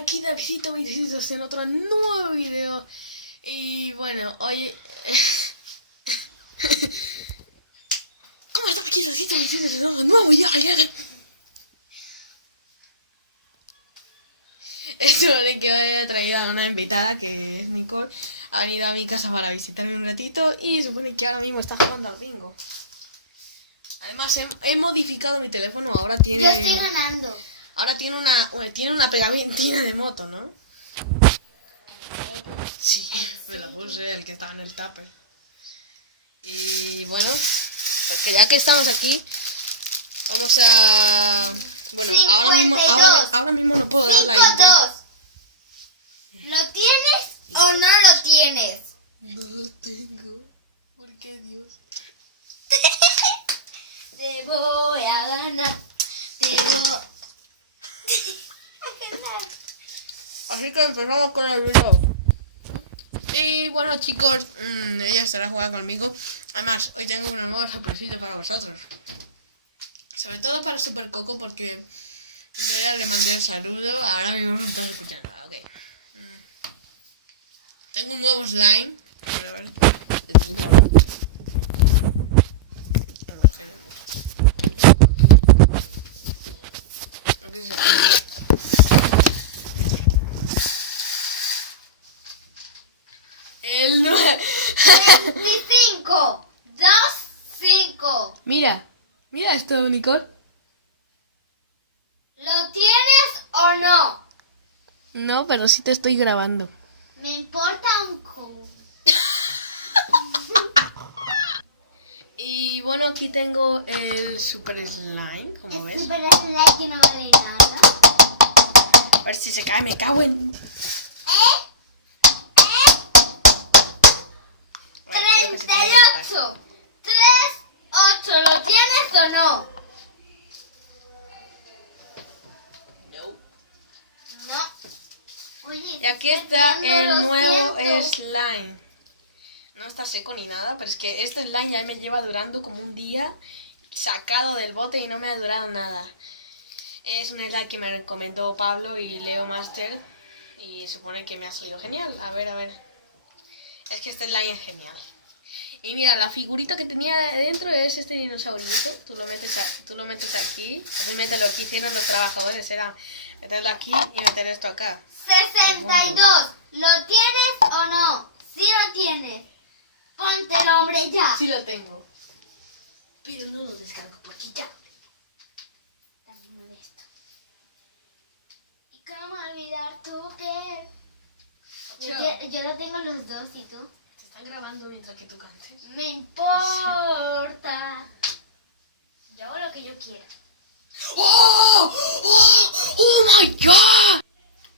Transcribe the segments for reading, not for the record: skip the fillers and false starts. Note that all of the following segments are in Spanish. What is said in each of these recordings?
aquí Davidito 26 en otro nuevo video. Y bueno, hoy... ¿Cómo estás aquí Davidito 26 en otro nuevo ya? Supone que hoy he traído a una invitada que es Nicole. Ha venido a mi casa para visitarme un ratito y supone que ahora mismo está jugando al bingo. Además he modificado mi teléfono, ahora tiene... Yo estoy ganando. Ahora tiene una pegatina de moto, ¿no? Sí, me la puse el que estaba en el tupper. Y bueno, pues que ya que estamos aquí, vamos a... Bueno, 52. ahora mismo no puedo dar la 5-2. ¿Lo tienes o no lo tienes? No lo tengo. ¿Por qué, Dios? Te voy a ganar. Te voy a ganar. Así que empezamos con el video. Y bueno, chicos, ella estará jugando conmigo. Además, hoy tengo una nueva sorpresita para vosotros. Sobre todo para Super Coco, porque ustedes le mandé un saludo. Ahora mismo me están escuchando. Ok. Tengo un nuevo slime. A ver. El 25. 2-5. Mira esto, Nicole. ¿Lo tienes o no? No, pero sí te estoy grabando. Me importa un culo. Y bueno, aquí tengo el Super Slime, como ves. Super slime que no vale nada. A ver si se cae, me cago en... 38. 3-8. ¿Lo tienes o no? No. Oye, Y aquí está no el lo nuevo siento. slime. No está seco ni nada, pero es que este slime ya me lleva durando como un día sacado del bote y no me ha durado nada. Es un slime que me recomendó Pablo y Leo Master y supone que me ha salido genial. A ver. Es que este slime es genial. Y mira, la figurita que tenía dentro es este dinosaurito. Tú lo metes aquí. Realmente lo que hicieron los trabajadores era meterlo aquí y meter esto acá. 62. ¿Lo tienes o no? Sí lo tienes. Ponte el hombre ya. Sí lo tengo. Pero no lo descargo porque ya lo tengo. También molesto. ¿Y cómo olvidar tú que... Yo lo tengo los dos y tú. Te están grabando mientras que tú cantes. Me importa. Yo hago lo que yo quiera. ¡Oh! ¡Oh my God!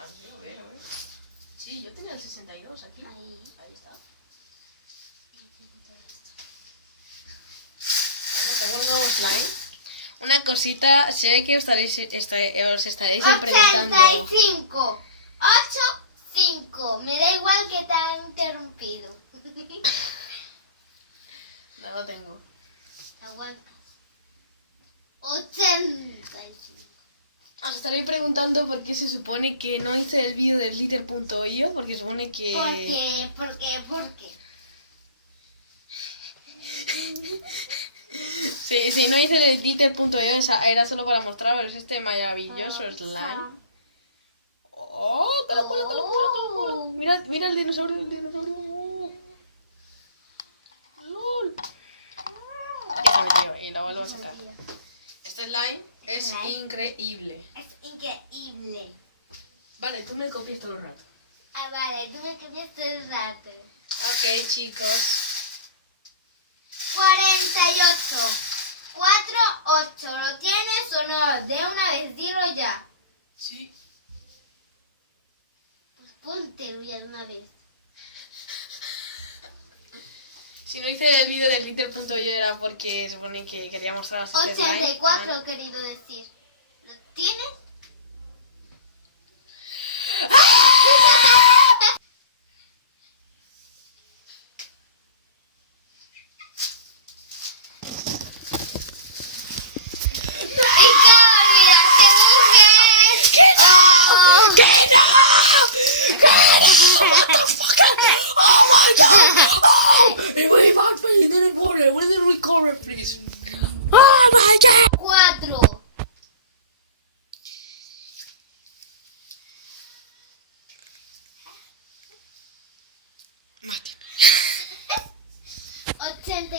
A ver. Sí, yo tenía el 62 aquí. Ahí está. Bueno, tengo un nuevo slime. Una cosita, sé que os estaréis preguntando. 85. 8-5. Me da igual que te han interrumpido. No lo tengo. Aguanta. 85. Os estaréis preguntando por qué se supone que no hice el vídeo del liter.io, porque supone que... ¿Por qué? ¿Por qué? ¿Por qué? Sí, no hice el liter.io, era solo para mostraros este maravilloso slime. ¡Oh! ¡Cala! Mira el dinosaurio, ¡Lol! Y se metió, y lo vuelvo a sacar. Este slime es increíble. Es increíble. Vale, tú me copias todo el rato. Ah, vale, tú me cambias todo el rato. Ok, chicos. 48. 4-8. ¿Lo tienes o no? De una vez, dilo ya. Sí. Pues póntelo ya de una vez. Si no hice el vídeo del liter.io era porque supone que quería mostraros este slime. 84, querido decir. ¿Lo tienes? ¿Qué no?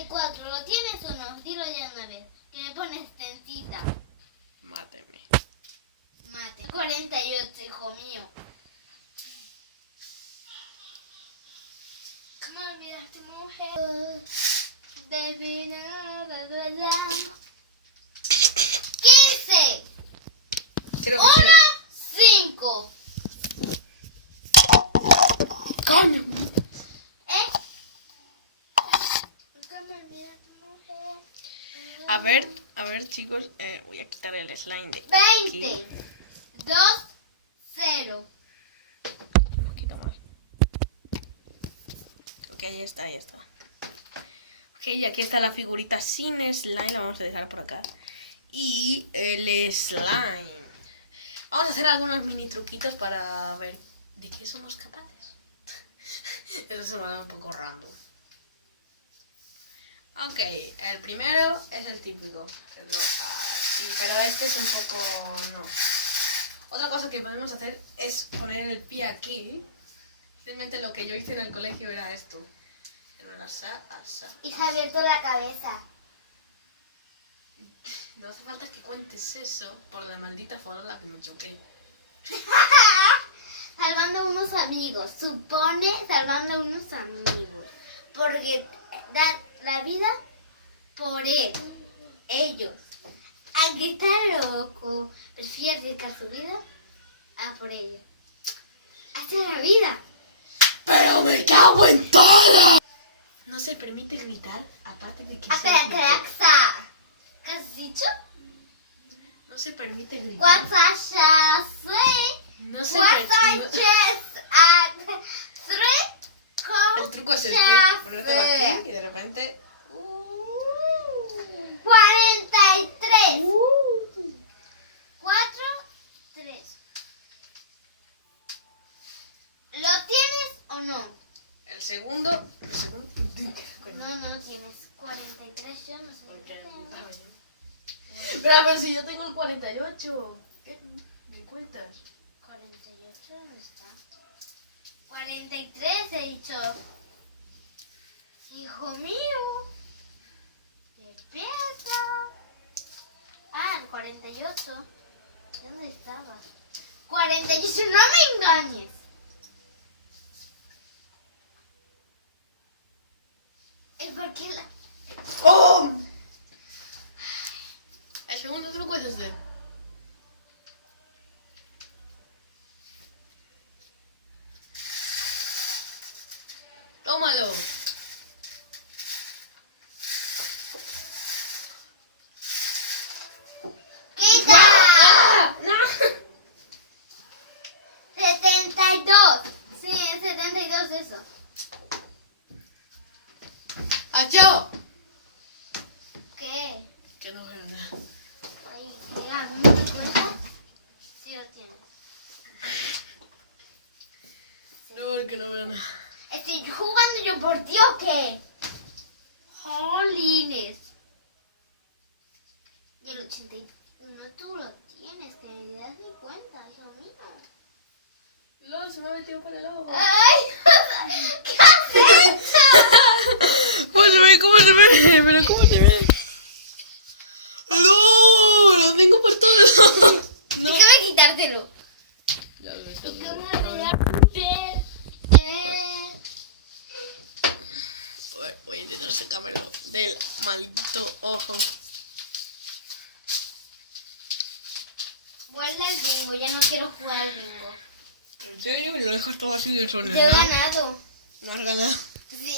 44, ¿lo tienes o no? Dilo ya una vez. Que me pones tensita. Máteme. Mate. 48, hijo mío. ¿Cómo olvidaste, mujer? De nada. 15. Creo que 1, 5. ¡Coño! ¿Eh? ¿Cómo olvidaste, mujer? A ver, chicos, voy a quitar el slime de 20. aquí. 2, 0. Un poquito más. Ok, ya está, ya está. Ok, y aquí está la figurita sin slime, la vamos a dejar por acá. Y el slime. Vamos a hacer algunos mini truquitos para ver de qué somos capaces. Eso se me da un poco random. Ok, el primero es el típico. Sí, pero este es un poco... no. Otra cosa que podemos hacer es poner el pie aquí. Realmente lo que yo hice en el colegio era esto. Era asa. Y se ha abierto la cabeza. No hace falta que cuentes eso por la maldita forma en la que me choqué. Salvando unos amigos. Supone salvando unos amigos. Porque dan la vida por él. Ellos. Aunque está loco, prefiere arriesgar su vida a por ellos. Hasta la vida. ¡Pero me cago en todo! No se permite gritar, aparte de que Hasta la craxa. ¿Qué has dicho? no se permite gritar. What's a shot? No se What's a permite. chest? El truco es este, ponértelo aquí y de repente... 43. 4, 3. ¿Lo tienes o no? El segundo... No tienes. 43, yo no sé. Porque... Pero a ver, si yo tengo el 48, ¿qué me cuentas? 48, ¿dónde está? 43 he dicho. Hijo mío. Despierta. Ah, el 48. ¿Dónde estaba? 48, no me engañes. ¿Y por qué la...? ¡Oh! El segundo truco es este. Tómalo. ¡Quita! ¡Ah! ¡No! 72. Sí, es 72 eso. ¡Achó! ¿Qué? Que no veo nada. Ay, ¿qué? ¿A mí me cuenta? Sí lo tienes. No, que no veo nada. ¿Estoy jugando yo por ti o qué? Jolines. Y el 81 tú lo tienes, que ni te das ni cuenta, hijo mío. Luego se me ha metido por el ojo. ¡Ay! ¿Qué has hecho? ¿Cómo se ve? ¿Cómo se ve? ¿Pero cómo se ve? ¡No! ¡Lo tengo por todo! Déjame quitártelo. Ya lo ¿Y está cómo bien. olvidarte? Voy a intentar sacármelo del maldito ojo. Guarda el bingo, ya no quiero jugar al bingo. ¿En serio? ¿Y lo dejas todo así de Te he sonero? ganado. No has ganado. Sí,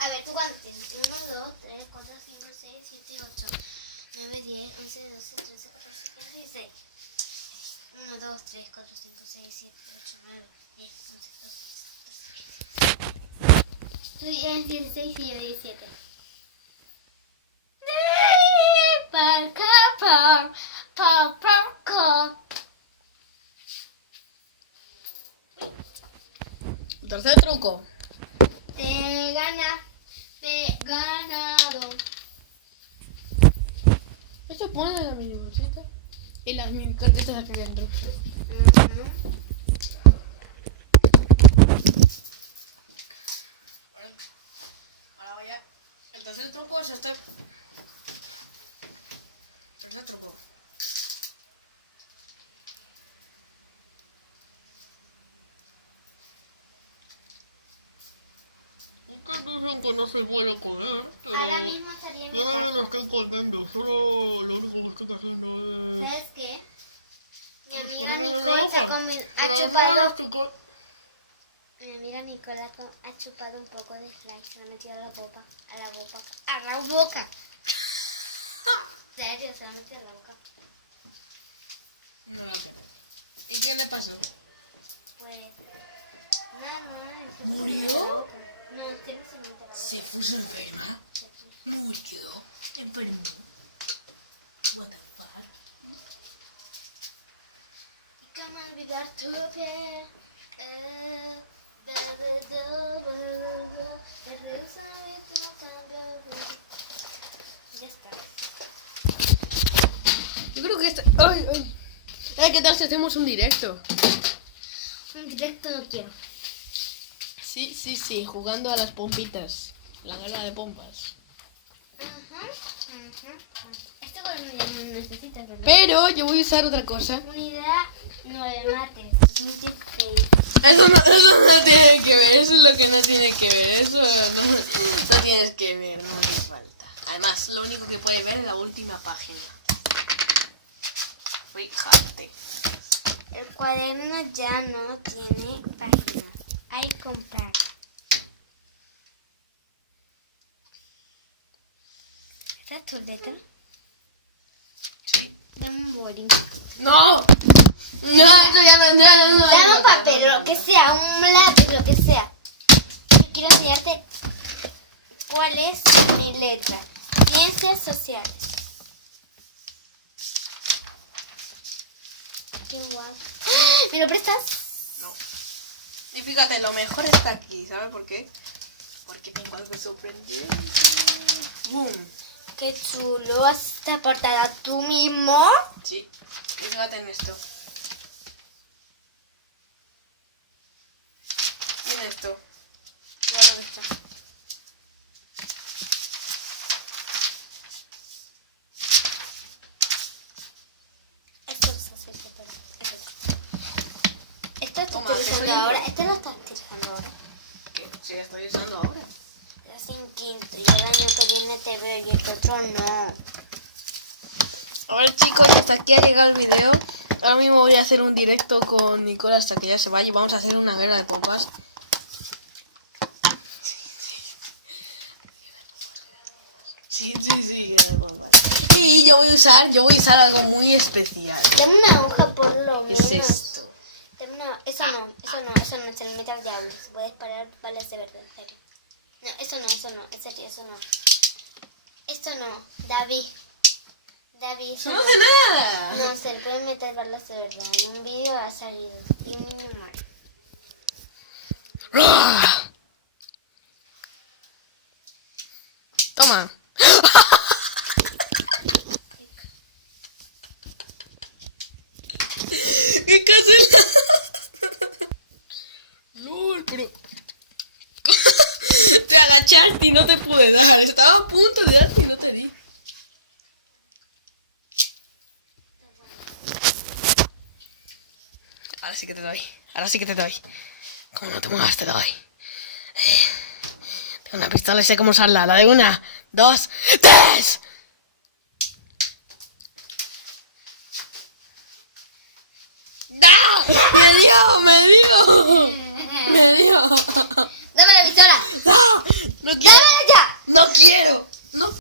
a ver, ¿tú cuánto tienes? 1, 2, 3, 4, 5, 6, 7, 8, 9, 10, 11, 12, 13, 14, 15, 16. 1, 2, 3, 4, 5, 6, 7, 8, 9, 10, 11, 12, 13, 14. Tú tienes 16 y yo 17. Tercer truco. Te he ganado. Esto pone la mini bolsita y las mini cartitas aquí dentro. Ahora voy a... El tercer truco es no se puede comer. Ahora mismo estaría en mi No, casa. estoy contento. Solo lo único que estoy haciendo es... ¿Sabes qué? Mi amiga Nicole ha chupado. Mi amiga Nicole ha chupado un poco de slime, se la ha metido a la boca. ¡A la boca! ¿En serio? Se la ha metido a la boca. No la veo. ¿Y qué le pasó? Pues. Nada, se metió ¿Murió? en la boca. No, en serio se metió en la boca. Se puso enferma. Murió. Enfermo. What the fuck? Y cómo olvidar tu piel. Ya está. Yo creo que esta... ¡Ay! ¿Qué tal si hacemos un directo? Un directo no quiero. Sí, jugando a las pompitas. La guerra de pompas. Esto ya no necesitas, ¿verdad? Pero yo voy a usar otra cosa. Unidad 9 mates. Eso no tiene que ver, eso es lo que no tiene que ver. Eso no tienes que ver, no hace falta. Además, lo único que puedes ver es la última página. Fíjate. El cuaderno ya no tiene páginas. Hay que comprar. ¿Esta es tu letra? Sí. Dame un boli. ¡No! No, eso ya no. Dame un papel, lo que sea, un lápiz, lo que sea. Yo quiero enseñarte cuál es mi letra. Ciencias sociales. Qué guay. ¡Ah! ¿Me lo prestas? No. Y fíjate, lo mejor está aquí, ¿sabes por qué? Porque tengo algo sorprendente. ¡Bum! Qué chulo. ¿Has portada tú mismo? Sí. Y fíjate en esto. Y en esto. Ya lo está. Esto es así, esto estás Toma, utilizando soy ahora. yo. Esto lo estás utilizando ahora. ¿Qué? Sí, estoy usando ahora. Estás en quinto y el año que viene te veo y el otro no. A ver, chicos, hasta aquí ha llegado el video. Ahora mismo voy a hacer un directo con Nicole hasta que ya se vaya y vamos a hacer una guerra de pompas. Sí, guerra de pompas. Y yo voy a usar algo muy especial. Dame una hoja por lo ¿Qué menos. es esto? Dame una... Eso no, se le mete al diablo. Se puede disparar balas de verdad, en serio. No, eso no, en serio, eso no. Esto no, David, eso ¡No hace nada! No, se le pueden meter balas de verdad. En un vídeo ha salido. Y un niño muere. Toma. ¿Qué cosa? LOL, pero... Te agachaste y no te pude dar. Estaba a punto de darte y no te di. Ahora sí que te doy. Como no te muevas, te doy. Tengo una pistola y sé cómo usarla. La de 1, 2, 3. ¡No! ¡Me dio! ¡Dame la pistola! ¡No! ¡No quiero! ¡Dámela ya! ¡No quiero!